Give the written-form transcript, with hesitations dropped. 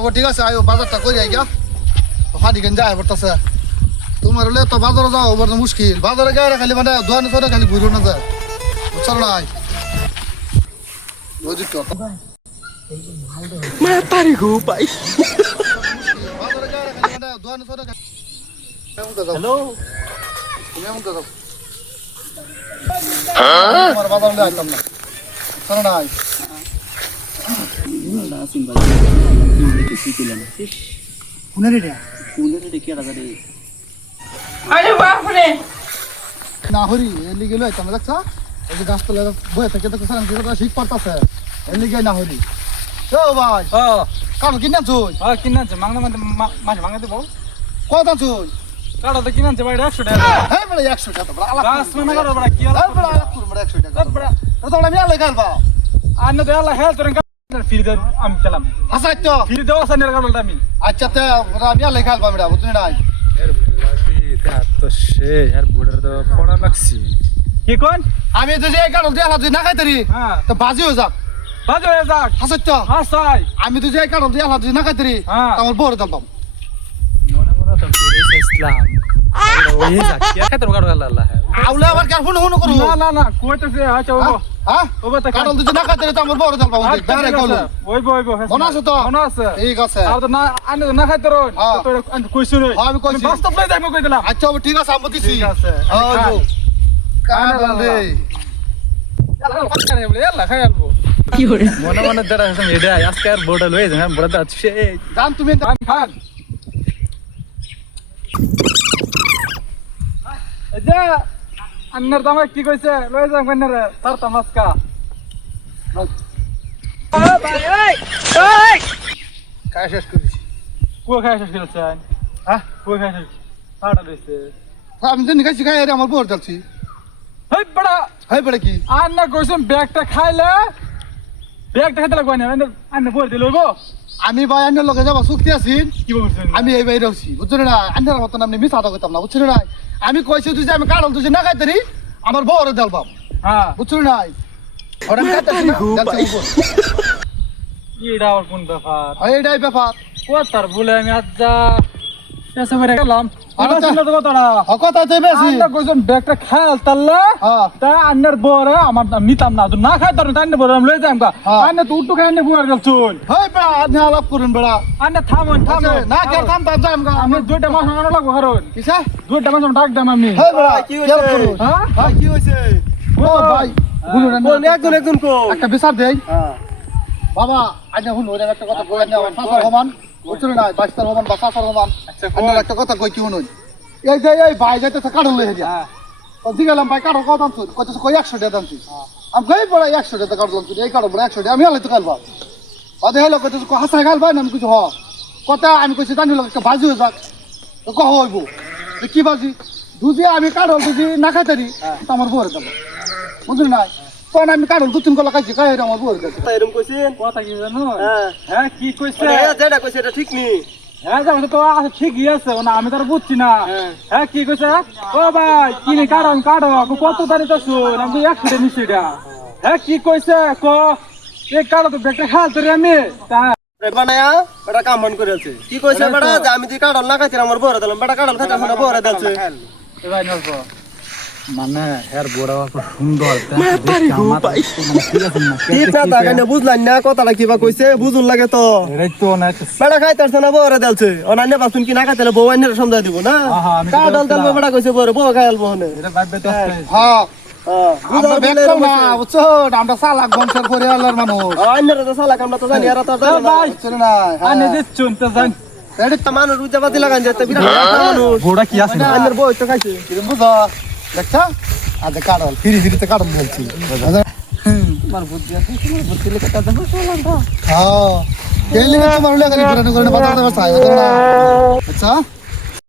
আবার ঠিক আছে আয়ো বাজারটা কই যাই গা তো ফাটি কেন যায় পড়তাছে তোমার হলে তো বাজারে যাও বড় মুশকিল বাজারে গায়ে খালি মানে দোকানে সরে খালি ঘুরো না যায় বুঝছো নাই বুঝি তো মা তারি গো ভাই বাজারে গায়ে খালি মানে দোকানে সরে খালি হ্যালো তুমি এমন তো তোমার বাজারে আইতাম না বুঝছো নাই না হরি এলি গেল তুমি দেখছ এই যে গাছতলা বয়ে থেকে দেখছ সারান কি কথা শিখ পড়তাছে এলি গেল না হরি ও ভাই কাল কিনা চুই কিনাছে মাংনা মাঝে মাংনা দেবো কত চুই কাটা তো কিনাছে ভাই 100 টাকা হ্যাঁ বলে 100 টাকা বড় আলাদা গাছ মানে করো বড় কি হ্যাঁ বড় আলাদা করব 100 টাকা বড় তো আমি আলাই গালবা আন্ন তো আল্লাহ হেল তোরেন ফিরে দে আমি চলাম আচ্ছা তো ফিরে দেওয়া সানের কাবলটা আমি আচ্ছা তো আমি আলাই গালবা মেডা বুঝনি নাই এর বুলাটি এটা তো সে আর বুড়ার তো পড়া লাগছি কি কোন আমি তো যে কারণ দিয়ে আলাদা না খাইতারি হ্যাঁ তো বাজি হয়ে যাক বাজে হয়ে যাক আচ্ছা তো হাসাই আমি তো যে কারণ দিয়ে আলাদা না খাইতারি হ্যাঁ আমার বড় দাম মনে মনে তো ফিরে ইসলাম ওই যাক কি খাইতে রোগাড় আল্লাহ আউলে আবার কার ফোন ফোন করু না কইতেছে আচ্ছা ও হ্যাঁ ওবা তা কারণ তুই না খাইতারি তো আমার বড় দাম পাবো ডাইরেক্ট কল ওই মনে আছে তো মনে আছে ঠিক আছে আর তো না আনে না খাইতে রো তো আমি কইছি নই আমি কইছি বাস্তব লই যাই মই কই দিলাম আচ্ছা ঠিক আছে আমি দিছি ঠিক আছে আও কানা রে এলা খাই আলবো কি করে মনে মনে দাঁড়া আছে এটা আজকে আর বড় লই যাই বড় তো আছে জান তুমি খান এটা আন্নার দামে কি কইছে লই যাম কন্যারে তার তামাসকা ও ভাই এই কাজ শেষ করেছি কো খাই শেষ করেছেন হ্যাঁ কো খাই শেষ কাটা দিছে আমি জানি কাছে খাই আমার বড় দালছি হেই বড়া হাই বড় কি আন্না কইছেন ব্যাগটা খাইলে ব্যাগটা খাইতে লাগবে না আন্না পড়ে দিল গো আমি ভাই আন্নার লগে যাবা চুক্তি আছি কি বলছেন আমি এই বাইরে আছি বুঝছো না আন্নার মতন আমি মিছা কথা কইতাম না বুঝছো না আমি কইছি তুই যে আমি কারণ তুই যে না খাইতারি আমার বড় দাল বাপ হ্যাঁ বুঝছো না ওরা খাইতারি না দালছি উপর এটা আর কোন ব্যাপার এইটাই ব্যাপার কোতার বলে আমি আজ যা এসে করে গেলাম আরে আর শুনলে তো কথাটা কথা তো বেশি আন্না কইছেন ব্যাগটা খাইল তাল্লা হ্যাঁ তা আন্নার বড় আমার নিতাম না তো না খাই তার আন্না বড় লই যাম কা আন্না তো উঠু খাই আন্না বুয়ার গেল চুন হাই বড় আজ আলাপ করুন বড় আন্না থামুন না কে থাম তা যাম গা আমি দুইটা মাস আনা লাগবো কারণ কিসা দুইটা মাস ডাক দাম আমি হাই বড় কি হইছে? হ্যাঁ ভাই কি হইছে ও ভাই গুলো কোন একজন কো একটা বিচার দেই হ্যাঁ বাবা আজ হুন ওরে একটা কথা কই না ফাসার সমান বুঝছো না বাইস্তার সমান বা ফাসার সমান আচ্ছা আমি একটা কথা কই কি হুন এই যে এই ভাই যাইতেছে কাড়ল লই হেরিয়া হ্যাঁ তো দিগালাম ভাই কাড়ল কত দাম তুই কইতেছে কই 100 টাকা দাম তুই আমি কই পড়া 100 টাকা কাড়ল তুই এই কাড়ল বড় 100 টাকা আমি হলে তো কালবা আদে হলো কইতেছে কো হাসা গাল ভাই না আমি কিছু হ কথা আমি কইছি জানি লোক একটা বাজি হয়ে যাক তো কহ হইব কি বাজি দুজি আমি কাড়ল দুজি না খাইতারি তো আমার বড় দাম বুঝলি না কোন আমি কাড়ল দু তিন কলা খাইছি খাই আমার বড় দাম তাই এরকম কইছেন কথা কি জানো হ্যাঁ হ্যাঁ কি কইছে মানে যেটা কইছে এটা ঠিক নি হ্যাঁ যাবো তো আছে ঠিকই আছে না আমি তার বুঝছি না হ্যাঁ। হ্যাঁ কি কইছে ও ভাই কিনে কারণ কাটো কত তারিখ আছো আমি 100 টাকা নিছি এটা হ্যাঁ কি কইছে ক এই কাটো তো বেটা খাল তোরে আমি তা বানায়া বেটা কাম বন করে আছে কি কইছে বেটা যে আমি দি কাডল না খাইছি আমার বড় দিলাম বেটা কাডল খাইতে আমার বড় দিলছে এ ভাই নব মানে হের বড় খুব সুন্দর মা তারি গো ভাই ঠিক না তাকানে বুঝলাম না কথাটা কিবা কইছে বুঝুন লাগে তো এরাই তো না বেটা খাইতারছ না বড় দিলছে অনান্য বাসুন কি না খাইতে বউ আইনের সমঝাই দিব না হ্যাঁ, আমি তো কাডল দিল বেটা কইছে বড় বউ খাইল বহনে এটা ভাববে তো হ্যাঁ হ্যাঁ আমরা বেকল না বুঝছো আমরা সালাক বংশের পরিবারের মানুষ আইনের তো সালা কামটা তো জানি আর তো ভাই বুঝছো না আনে যে চুনতে জান রেডি মানুষ উজাবাতি লাগান যেতে বিরাট মানুষ বড় কি আছে আইনের বউ তো খাইছে কিরম বুঝো দেখছো আজ কাড়ল ফিরি ফিরিতে কাড়ল বলছি তোমার বুদ্ধি আছে তোমার বুদ্ধি লেখা দেখো চলাম তো হ্যাঁ কেলি তোমার লেগে করে বাজার দেব চাই আচ্ছা